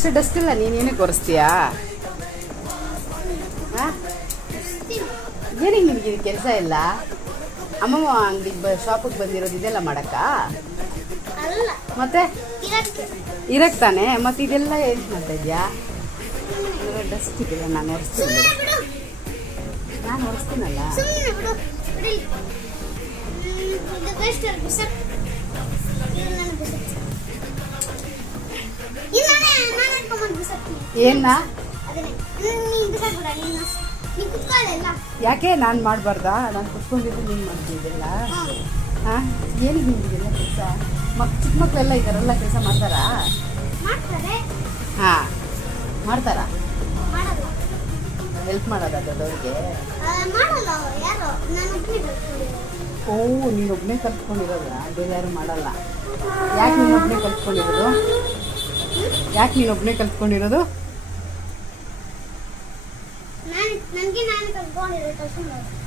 ಅಷ್ಟು ಡಸ್ಟ್ ಇಲ್ಲ, ನೀನೇನಕ್ಕೆ ಒರೆಸ್ತೀಯಾ? ಹಾಂ, ಏನಿಗೆ ನಿನಗೆ ಕೆಲಸ ಇಲ್ಲ? ಅಮ್ಮಮ್ಮ ಅಂಗಡಿಗೆ ಶಾಪಿಗೆ ಬಂದಿರೋದು ಇದೆಲ್ಲ ಮಾಡಕ್ಕ? ಮತ್ತೆ ಇರಕ್ಕೆ ತಾನೆ, ಮತ್ತೆ ಇದೆಲ್ಲ ಏನು ಮಾಡ್ತಾ ಇದೆಯಾ? ಡಸ್ಟ್ ಇದೆಯಲ್ಲ, ನಾನು ಒರೆಸ್ತೀನಿ, ನಾನು ಒರೆಸ್ತೀನಲ್ಲ. ಏನ? ಯಾಕೆ ನಾನು ಮಾಡಬಾರ್ದಾ? ನಾನು ಕುತ್ಕೊಂಡಿದ್ದು ನೀನು ಮಾಡ್ತಿದ್ದೆಲ್ಲ. ಹಾಂ, ಏನಿಗೆ ನಿಮಗೆಲ್ಲ ಕೆಲಸ? ಚಿಕ್ಕ ಮಕ್ಕಳೆಲ್ಲ ಇದ್ದಾರಲ್ಲ, ಕೆಲಸ ಮಾಡ್ತಾರಾ? ಹಾಂ, ಮಾಡ್ತಾರಾ? ಹೆಲ್ಪ್ ಮಾಡೋದ ದೊಡ್ಡವ್ರಿಗೆ? ಓ, ನೀನೊಬ್ಬನೇ ಕಲ್ತ್ಕೊಂಡಿರೋದ? ಬೇರೆ ಯಾರು ಮಾಡಲ್ಲ? ಯಾಕೆ ನೀನೊಬ್ಬನೇ ಕಲ್ತ್ಕೊಂಡಿರೋದು? ಯಾಕೆ ನೀನೊಬ್ಬನೇ ಕಲ್ತ್ಕೊಂಡಿರೋದು?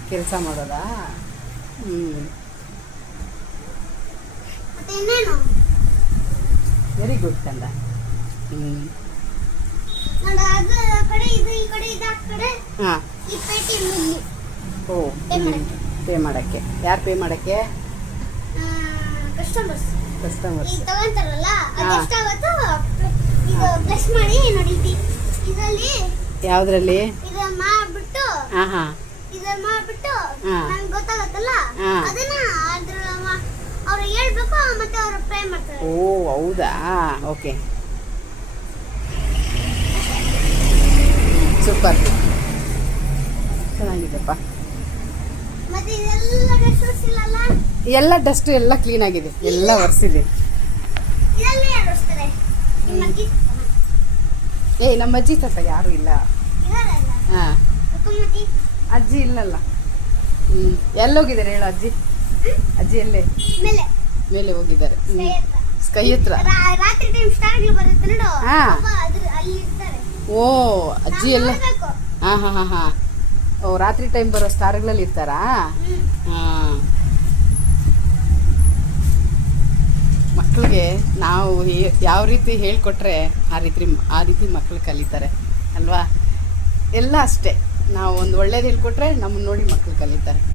ಕೆಲಸ ಮಾಡೋದಾ? ವೆರಿ ಗುಡ್ ಕಂದ. ಹಾಂ, ಓ, ಪೇ ಮಾಡೋಕ್ಕೆ. ಯಾರು ಪೇ ಮಾಡೋಕ್ಕೆ? ಕಸ್ಟಮರ್ಸ್. ಯಾವುದ್ರಲ್ಲಿ? ಹಾಂ ಹಾಂ, ಓ ಹೌದಾ, ಓಕೆ, ಸೂಪರ್, ಚೆನ್ನಾಗಿದೆಪ್ಪ. ಎಲ್ಲ ಡಸ್ಟ್ ಎಲ್ಲ ಕ್ಲೀನ್ ಆಗಿದೆ, ಎಲ್ಲ ಒರೆಸಿದೆ. ಏ, ನಮ್ಮ ಅಜ್ಜಿ ತಾತ ಯಾರು ಇಲ್ಲ. ಹಾಂ, ಅಜ್ಜಿ ಇಲ್ಲಲ್ಲ. ಎಲ್ಲೋಗಿದ್ದಾರೆ ಹೇಳು? ಅಜ್ಜಿ ಎಲ್ಲೇ? ಮೇಲೆ ಹೋಗಿದ್ದಾರೆ. ಸ್ಕೈ ಹತ್ರ. ಹಾಂ, ಓ, ಅಜ್ಜಿ ಎಲ್ಲ. ಹಾಂ ಹಾಂ ಹಾಂ ಹಾಂ, ಓ, ರಾತ್ರಿ ಟೈಮ್ ಬರೋ ಸ್ಟಾರ್ಗಳಲ್ಲಿ ಇರ್ತಾರಾ? ಹಾಂ, ಮಕ್ಕಳಿಗೆ ನಾವು ಯಾವ ರೀತಿ ಹೇಳ್ಕೊಟ್ರೆ ಆ ರೀತಿ ಮಕ್ಕಳು ಕಲಿತಾರೆ ಅಲ್ವಾ? ಎಲ್ಲ ಅಷ್ಟೇ, ನಾವು ಒಂದು ಒಳ್ಳೇದು ಹೇಳ್ಕೊಟ್ರೆ ನಮ್ಮನ್ನು ನೋಡಿ ಮಕ್ಕಳು ಕಲಿತಾರೆ.